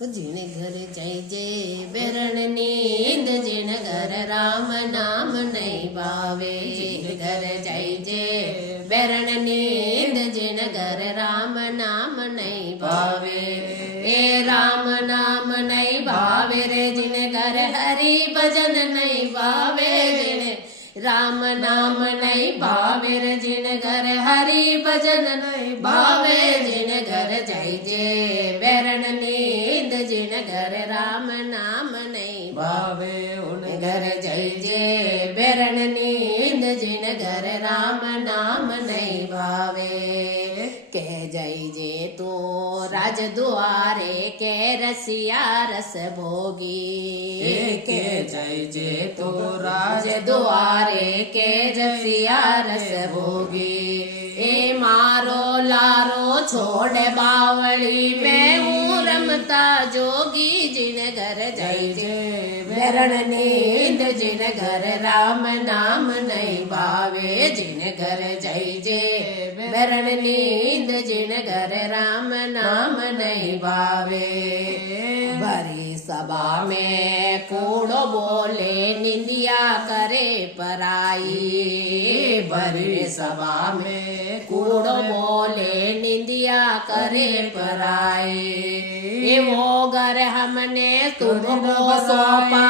जिन घर जय जय बेरण नींद जिन घर राम नाम नहीं भावे जिन घर जय जय बेरण नींद जिन घर राम नाम नहीं भावे ए राम नाम नहीं भावे रे जिन घर हरि भजन नहीं भावे जिन राम नाम नहीं भावे रे जिन घर हरि भजन नहीं भावे जिन घर जय जय बेरण नींद जिन घर राम नाम नहीं भावे उन घर जय जय बेरण नींद जिन घर राम नाम नहीं भावे के जय जय तू राज दुआरे के रसिया रस भोगी के जय जय तो राज दुआरे के रसिया रस भोगी ए मारो लारो छोड़ बावली में हूँ रमता जोगी जिन घर जय जय बेरण नींद जिन घर राम नाम नहीं भावे जिन घर जय जय बेरण नींद जिन घर राम नाम नहीं भावे भरी सभा में कूड़ो बोले निंदिया करे पराई भरी सभा में कूड़ो बोले निंदिया करे पराई वो घर हमने तुमको सौंपा